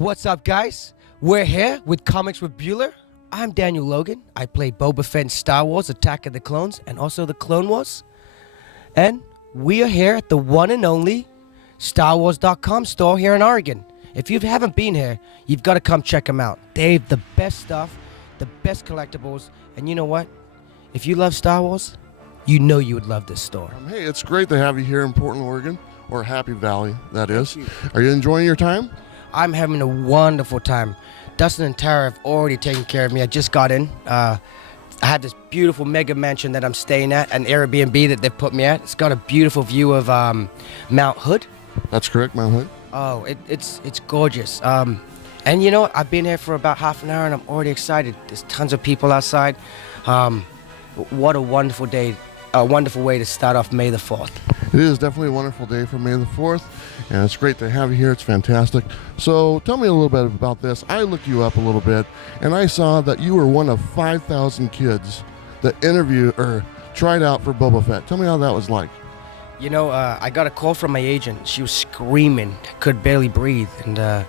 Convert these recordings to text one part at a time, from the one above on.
What's up, guys? We're here with Comics with Bueller. I'm Daniel Logan. I play Boba Fett in Star Wars Attack of the Clones and also the Clone Wars. And we are here at the one and only StarWars.com store here in Oregon. If you haven't been here, you've got to come check them out. They have the best stuff, the best collectibles, and you know what? If you love Star Wars, you know you would love this store. Hey, it's great to have you here in Portland, Oregon, or Happy Valley, that is. Are you enjoying your time? I'm having a wonderful time. Dustin and Tara have already taken care of me. I just got in. I have this beautiful mega mansion that I'm staying at, an Airbnb that they've put me at. It's got a beautiful view of Mount Hood. That's correct, Mount Hood. Oh, it's gorgeous. And you know what? I've been here for about half an hour and I'm already excited. There's tons of people outside. What a wonderful day, a wonderful way to start off May the 4th. It is definitely a wonderful day for May the 4th, and it's great to have you here. It's fantastic. So tell me a little bit about this. I looked you up a little bit, and I saw that you were one of 5,000 kids that tried out for Boba Fett. Tell me how that was like. You know, I got a call from my agent. She was screaming, could barely breathe, and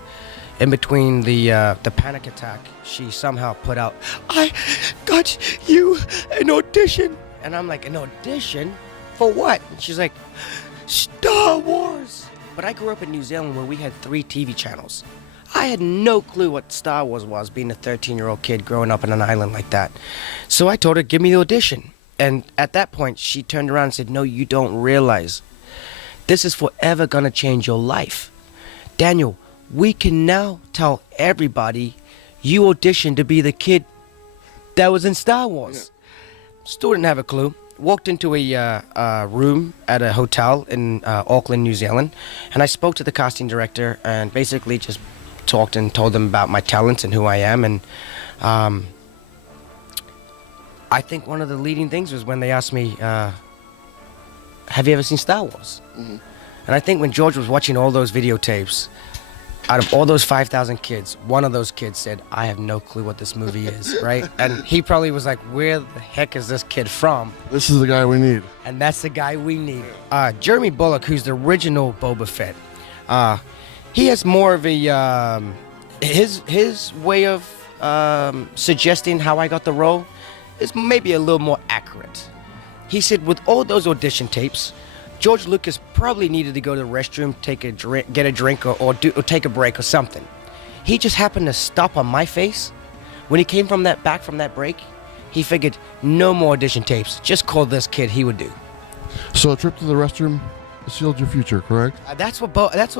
in between the panic attack, she somehow put out, "I got you an audition." And I'm like, "An audition? For what?" And she's like, "Star Wars." But I grew up in New Zealand where we had 3 TV channels. I had no clue what Star Wars was, being a 13-year-old kid growing up on an island like that. So I told her, "Give me the audition." And at that point, she turned around and said, "No, you don't realize. This is forever gonna change your life. Daniel, we can now tell everybody you auditioned to be the kid that was in Star Wars." Yeah. Still didn't have a clue. Walked into a room at a hotel in Auckland, New Zealand, and I spoke to the casting director and basically just talked and told them about my talents and who I am. And I think one of the leading things was when they asked me, "Have you ever seen Star Wars?" Mm-hmm. And I think when George was watching all those videotapes, out of all those 5,000 kids, one of those kids said, "I have no clue what this movie is," right? And he probably was like, "Where the heck is this kid from?" This is the guy we need. And that's the guy we need. Jeremy Bullock, who's the original Boba Fett, he has more of a, his way of suggesting how I got the role is maybe a little more accurate. He said with all those audition tapes, George Lucas probably needed to go to the restroom, get a drink, or take a break or something. He just happened to stop on my face. When he came back from that break, he figured no more audition tapes. Just call this kid, he would do. So a trip to the restroom sealed your future, correct? That's what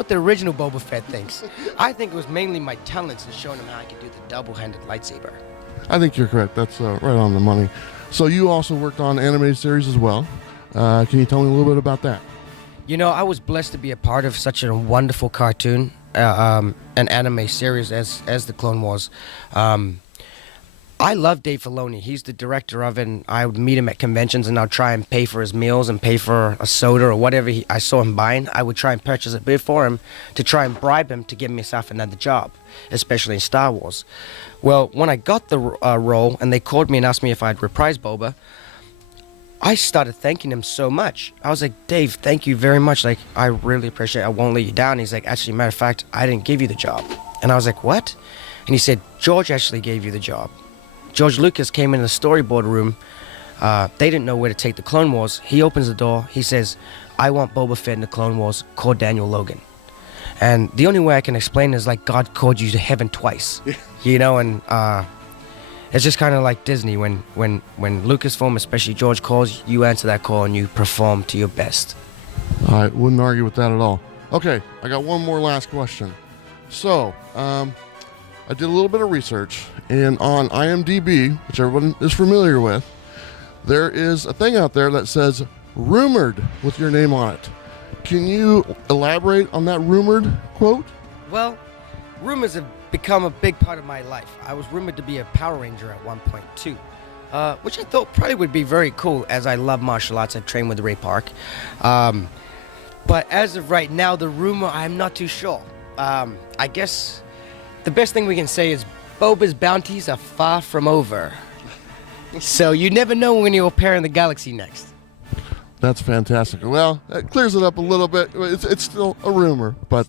the original Boba Fett thinks. I think it was mainly my talents and showing him how I could do the double-handed lightsaber. I think you're correct. That's right on the money. So you also worked on animated series as well. Can you tell me a little bit about that? You know, I was blessed to be a part of such a wonderful cartoon, an anime series as the Clone Wars. I love Dave Filoni. He's the director of it, and I would meet him at conventions, and I'd try and pay for his meals and pay for a soda or whatever I saw him buying. I would try and purchase a bit for him to try and bribe him to give myself another job, especially in Star Wars. Well, when I got the role, and they called me and asked me if I'd reprise Boba, I started thanking him so much. I was like, "Dave, thank you very much. Like, I really appreciate it. I won't let you down." He's like, "Actually, matter of fact, I didn't give you the job." And I was like, "What?" And he said, "George actually gave you the job." George Lucas came in the storyboard room. They didn't know where to take the Clone Wars. He opens the door. He says, "I want Boba Fett in the Clone Wars. Call Daniel Logan." And the only way I can explain it is like God called you to heaven twice. You know, and it's just kind of like Disney. When Lucasfilm, especially George, calls, you answer that call and you perform to your best. I wouldn't argue with that at all. Okay, I got one more last question. So, I did a little bit of research, and on IMDb, which everyone is familiar with, there is a thing out there that says "rumored" with your name on it. Can you elaborate on that rumored quote? Well, rumors have become a big part of my life. I was rumored to be a Power Ranger at one point too, which I thought probably would be very cool, as I love martial arts. I've trained with Ray Park. But as of right now, the rumor, I'm not too sure. I guess the best thing we can say is Boba's bounties are far from over. So you never know when you'll appear in the galaxy next. That's fantastic. Well, that clears it up a little bit. It's still a rumor, but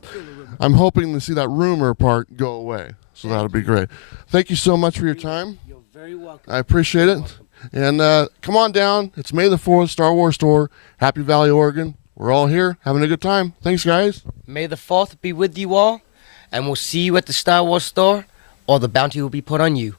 I'm hoping to see that rumor part go away. So that'll be great. Thank you so much for your time. You're very welcome. I appreciate it. And come on down. It's May the 4th, Star Wars Store, Happy Valley, Oregon. We're all here having a good time. Thanks, guys. May the 4th be with you all, and we'll see you at the Star Wars store, or the bounty will be put on you.